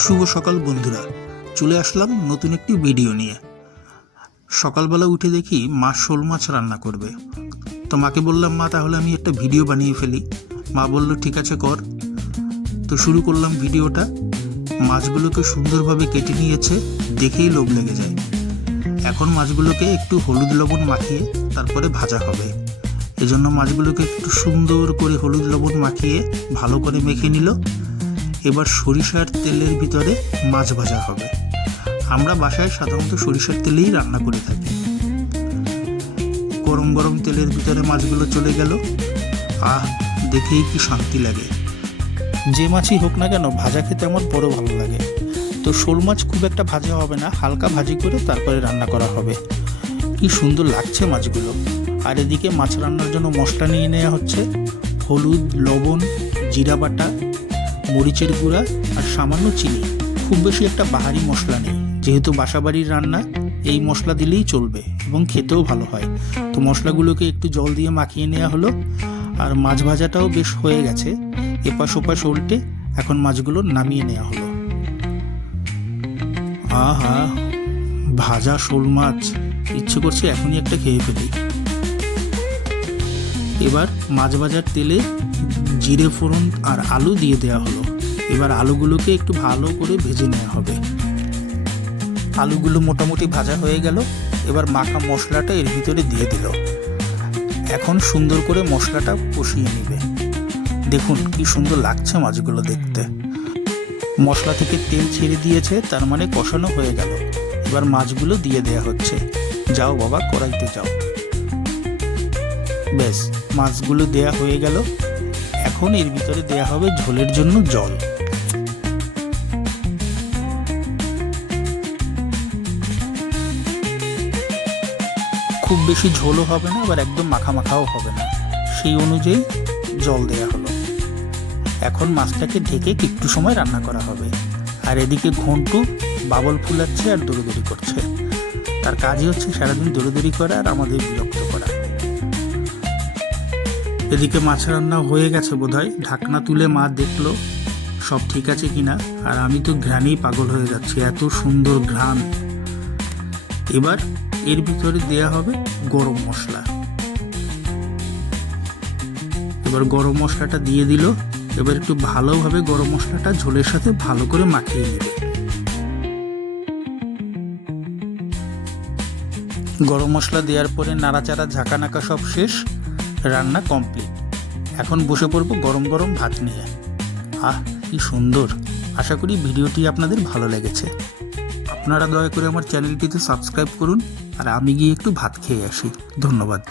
শুভ সকাল বন্ধুরা, চলে আসলাম নতুন একটি ভিডিও নিয়ে। সকালবেলা উঠে দেখি মা শোল মাছ রান্না করবে। তো মাকে বললাম, মা তাহলে আমি একটা ভিডিও বানিয়ে ফেলি। মা বলল ঠিক আছে কর। তো শুরু করলাম ভিডিওটা। মাছগুলোকে সুন্দরভাবে কেটে নিয়েছে, দেখেই লোভ লেগে যায়। এখন মাছগুলোকে একটু হলুদ লবণ মাখিয়ে তারপরে ভাজা হবে। এজন্য মাছগুলোকে একটু সুন্দর করে হলুদ লবণ মাখিয়ে ভালো করে মেখে নিল। এবার সরিষার তেলের ভিতরে মাছ ভাজা হবে। আমরা বাসায় সাধারণত সরিষার তেলেই রান্না করে থাকি। গরম গরম তেলের ভিতরে মাছগুলো চলে গেল। দেখেই কি শান্তি লাগে। যে মাছই হোক না কেন ভাজা খেতে আমার বড় ভালো লাগে। তো শোল মাছ খুব একটা ভাজা হবে না, হালকা ভাজি করে তারপরে রান্না করা হবে। কি সুন্দর লাগছে মাছগুলো। আর এদিকে মাছ রান্নার জন্য মশলা নিয়ে নেওয়া হচ্ছে। হলুদ, লবণ, জিরা বাটা, মরিচের গুঁড়া আর সামান্য চিনি। খুব বেশি একটা বাহারি মশলা নেই, যেহেতু বাসাবাড়ির রান্না এই মশলা দিলেই চলবে এবং খেতেও ভালো হয়। তো মশলাগুলোকে একটু জল দিয়ে মাখিয়ে নেওয়া হলো। আর মাছ ভাজাটাও বেশ হয়ে গেছে। এপাশ ওপাশ উল্টে এখন মাছগুলো নামিয়ে নেওয়া হলো। আহা, ভাজা শোল মাছ, ইচ্ছে করছে এখনই একটা খেয়ে ফেলি। এবার মাছ ভাজার তেলে জিরে ফোড়ন আর আলু দিয়ে দেওয়া হলো। এবার আলুগুলোকে একটু ভালো করে ভেজে নেওয়া হবে। আলুগুলো মোটামুটি ভাজা হয়ে গেল। এবার মাখা মশলাটা এর ভিতরে দিয়ে দিল। এখন সুন্দর করে মশলাটা কষিয়ে নেবে। দেখুন কি সুন্দর লাগছে মাছগুলো দেখতে। মশলা থেকে তেল ছেড়ে দিয়েছে, তার মানে কষানো হয়ে গেল। এবার মাছগুলো দিয়ে দেওয়া হচ্ছে। যাও বাবা, কড়াইতে যাও। ব্যাস, মাছগুলো দেয়া হয়ে গেল। এখন এর ভিতরে দেয়া হবে ঝোলের জন্য জল। খুব বেশি ঝোলও হবে না, আবার একদম মাখা মাখাও হবে না, সেই অনুযায়ী জল দেয়া হলো। এখন মাছটাকে ঢেকে একটু সময় রান্না করা হবে। আর এদিকে ঘন্টু বাবল ফুলাচ্ছে আর দৌড়দৌড়ি করছে। তার কাজই হচ্ছে সারাদিন দৌড়দৌড়ি করা আর আমাদের বিরক্ত করা। এদিকে মাছ রান্না হয়ে গেছে বোধহয়। ঢাকনা তুলে মা দেখলো সব ঠিক আছে কিনা। আর আমি তো ঘ্রাণেই পাগল হয়ে যাচ্ছি, এত সুন্দর ঘ্রাণ। এবার এর ভিতরে দেয়া হবে গরম মশলা। এবার গরম মশলাটা দিয়ে দিল। এবার একটু ভালোভাবে গরম মশলাটা ঝোলের সাথে ভালো করে মাখিয়ে নেবে। গরম মশলা দেওয়ার পরে নাড়াচাড়া ঝাঁকানাকা সব শেষ, রান্না কমপ্লিট। এখন বসে পড়বো গরম গরম ভাত নিয়ে। কি সুন্দর। আশা করি ভিডিওটি আপনাদের ভালো লেগেছে। আপনারা দয়া করে আমার চ্যানেলটিতে সাবস্ক্রাইব করুন। আর আমি গিয়ে একটু ভাত খেয়ে আসি। ধন্যবাদ।